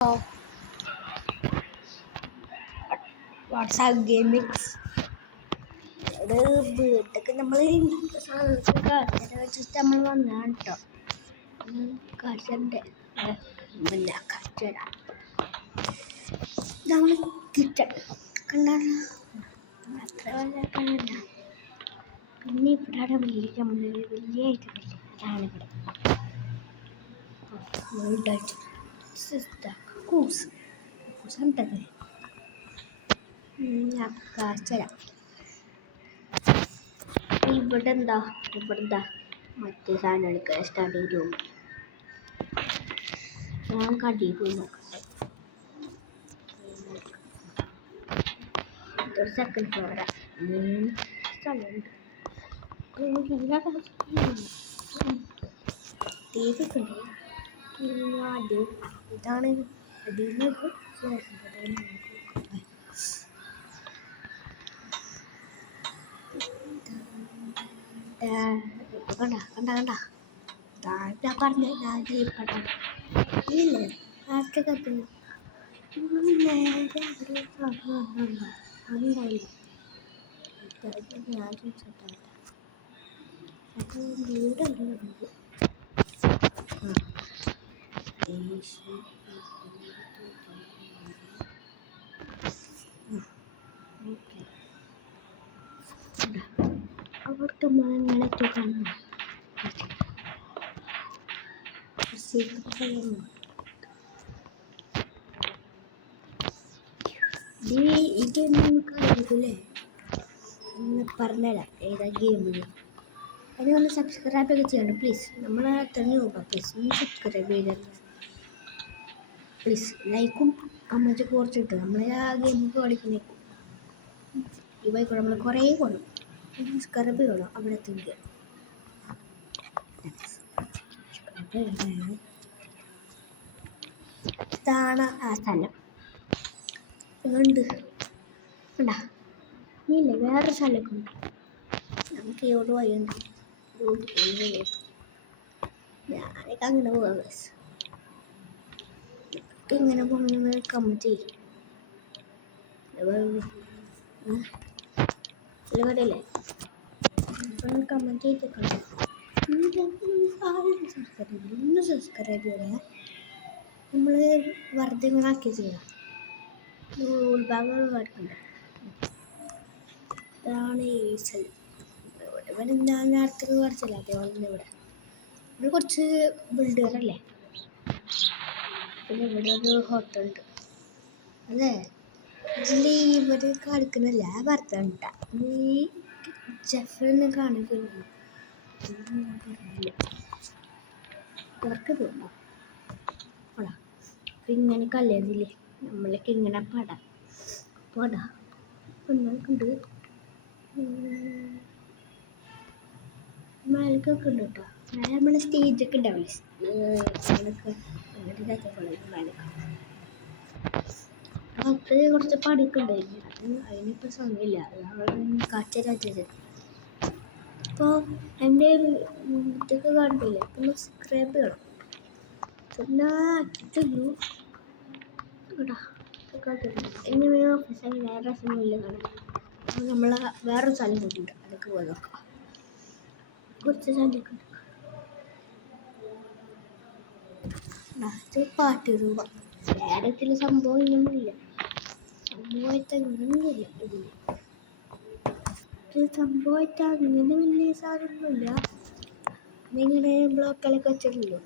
Oh, WhatsApp ഗെയിമിക്സ് ഒരു വീട്ടിലേക്ക് നമ്മൾ വെച്ചിട്ട് നമ്മൾ വന്നതാണ് കേട്ടോ. കാഴ്ചൻ്റെ പിന്നെ കാഴ്ച നമ്മൾ കിച്ചൺ കണ്ടാൽ അത്ര വലിയ കണ്ടില്ല. പിന്നെ ഇവിടെ വലിയ വലിയായിട്ടില്ല. അതാണ് ഇവിടെ വീട്ടായിട്ട് കൂസ് കൂസാണ്ടത് കാഴ്ച. ഇവിടെ എന്താ മറ്റേ സാധനം എടുക്കുക സ്റ്റഡി റൂം. ഞാൻ കടയിൽ പോയി നോക്കട്ടെ. ഇതൊരു സെക്കൻഡ് ഫ്ലോറാ. സ്ഥലമുണ്ട്. ടി വി ഒക്കെ ഉണ്ട്. ഇതാണ് അടിയിലേക്ക് കണ്ട പറഞ്ഞ ഇല്ലേ ആർക്കൊക്കെ നേരെ അതുണ്ടായില്ല. ഞാൻ ചോദിച്ചിട്ടില്ല. അത് വീടുണ്ട്. അവിടുത്തെ മരങ്ങളൊക്കെ കാണുന്നു. ഇതൊന്നും അറിയില്ലേ എന്ന് പറഞ്ഞുതരാം. ഏതാ ഗെയിമിൽ അതിന് ഒന്ന് സബ്സ്ക്രൈബ് ഒക്കെ ചെയ്യണം പ്ലീസ്. നമ്മളെ 30 രൂപ പ്ലീസ് ഒന്ന് സബ്സ്ക്രൈബ് ചെയ്തത് പ്ലീസ്. ലൈക്കും കമൻറ്റ് കുറച്ചിട്ട് നമ്മളെ ആ ഗെയിമൊക്കെ കളിക്കുന്നേക്കും ഇവായിക്കോട്ടെ. നമ്മൾ കുറേ പോകണം സബ്സ്ക്രൈബ് ചെയ്യണം. അവിടെ എത്തിക്കുക. ഇതാണ് ആ സ്ഥലം. ഉണ്ട് ഉണ്ടാ ഇല്ല വേറൊരു സ്ഥലമൊക്കെ ഉണ്ട്. നമുക്ക് എവിടെ വഴിയുണ്ട്. ഞാനൊക്കെ അങ്ങനെ പോകാം. ഇങ്ങനെ പോകുന്നത് കമൻറ്റ് ചെയ്യും. പറയല്ലേ കമൻറ്റ് ചെയ്തൊക്കെ ഒന്ന് സബ്സ്ക്രൈബ് ചെയ്യാം. നമ്മൾ വെറുതെ ഇങ്ങനെ ആക്കി ചെയ്യാം. ഉൾഭാഗങ്ങൾ കാണിക്കണ്ട. ഇതാണ് ഈ സ്ഥലം. ഇവിടെ ഞാൻ നേരത്തെ കാണിച്ചില്ല. അതേപോലെ ഇവിടെ കുറച്ച് ബിൽഡറല്ലേ. പിന്നെ ഇവിടെ ഒരു ഹോട്ടലുണ്ട്. അതെ ഇതിൽ ഇവർ കാണിക്കുന്നില്ല ഭർത്താവുണ്ട ഈ ജെഫ്രിന്ന് കാണിക്കുന്നു. ഇവർക്ക് തോന്നാം പടാ ഇങ്ങനെ കല്ലേതില്ലേ നമ്മളൊക്കെ ഇങ്ങനെ പടാ പെണ്ണുണ്ട്. മേലക്കൊക്കെ ഉണ്ട് കേട്ടോ. നമ്മളെ സ്റ്റേജൊക്കെ ഉണ്ടാവില്ലേ അത് കുറച്ച് പണിയൊക്കെ ഉണ്ടായിരുന്നു. അതിനിപ്പോൾ സമയമില്ല. കാച്ചരാച്ചത് ഇപ്പോൾ എൻ്റെ ഇതൊക്കെ കണ്ടില്ലേ. ഇപ്പോൾ സബ്സ്ക്രൈബ് ചെയ്യണം. പിന്നെ ഇനി ഓഫീസായി വേറെ സമയമില്ല കാണാൻ. അപ്പോൾ നമ്മൾ വേറൊരു സ്ഥലം പോയിട്ടുണ്ട്. അതൊക്കെ പോയി നോക്കാം. കുറച്ച് സ്ഥലമൊക്കെ ഉണ്ട്. അത് പാട്ട് രൂപ വേറെത്തില്ല. സംഭവം ഇങ്ങനൊന്നുമില്ല. സംഭവമായിട്ട് അങ്ങനെയൊന്നുമില്ല. സംഭവമായിട്ട് അങ്ങനെ വലിയ സാധനമൊന്നുമില്ല. ഇങ്ങനെ ബ്ലോക്കുകളൊക്കെ വെച്ചിട്ടുള്ളൂ.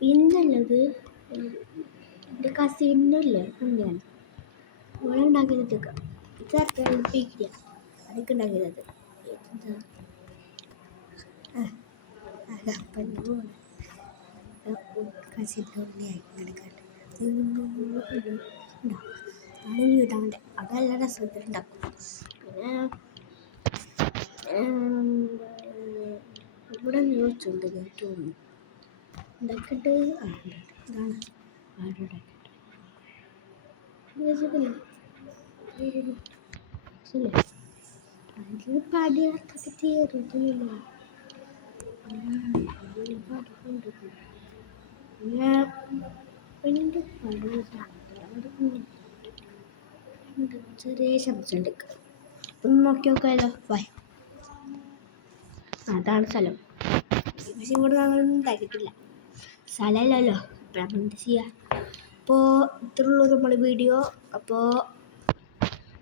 പിന്നുള്ളത് എൻ്റെ കസിനില്ലേ കുഞ്ഞാണ് ഇവിടെ ഉണ്ടാക്കിയതൊക്കെ ചേർത്തിക്കുക. അതൊക്കെ ഉണ്ടാക്കിയത് അതപ്പൻ്റെ പോലെ കസിൻ്റെ ഉള്ളിയായി ഇങ്ങനെ കണ്ട് ഉണ്ടാവും. അതാണ് വീടാണ്ട്. അതല്ല രസത്തിലുണ്ടാക്കും. പിന്നെ ഇവിടെ വെച്ചുണ്ട് തോന്നുന്നു ഉണ്ടാക്കിയിട്ട് ഇതാണ് ആടുണ്ടാക്കിയിട്ട് അതിൽ പടിയൊക്കെ തീർന്നിട്ടില്ല. പിന്നെ അത്യാവശ്യം ഉണ്ട്. ഒന്ന് നോക്കി നോക്കാമല്ലോ. ബൈ. അതാണ് സ്ഥലം. പക്ഷെ ഇവിടെ ഞങ്ങളൊന്നും ഉണ്ടാക്കിയിട്ടില്ല. സ്ഥലമല്ലല്ലോ, അപ്പോൾ നമ്മൾ എന്ത് ചെയ്യുക. അപ്പോൾ ഇത്രയുള്ളൂ നമ്മുടെ വീഡിയോ. അപ്പോൾ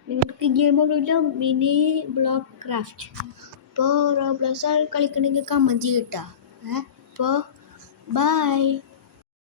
നിങ്ങൾക്ക് ഗെയിമൊന്നുമില്ല, മിനി ബ്ലോക്ക് ക്രാഫ്റ്റ്. അപ്പോൾ റോബ്ലോക്സ് കളിക്കണമെങ്കിൽ കമൻറ്റ് ചെയ്യട്ടോ. അപ്പോൾ ബൈ.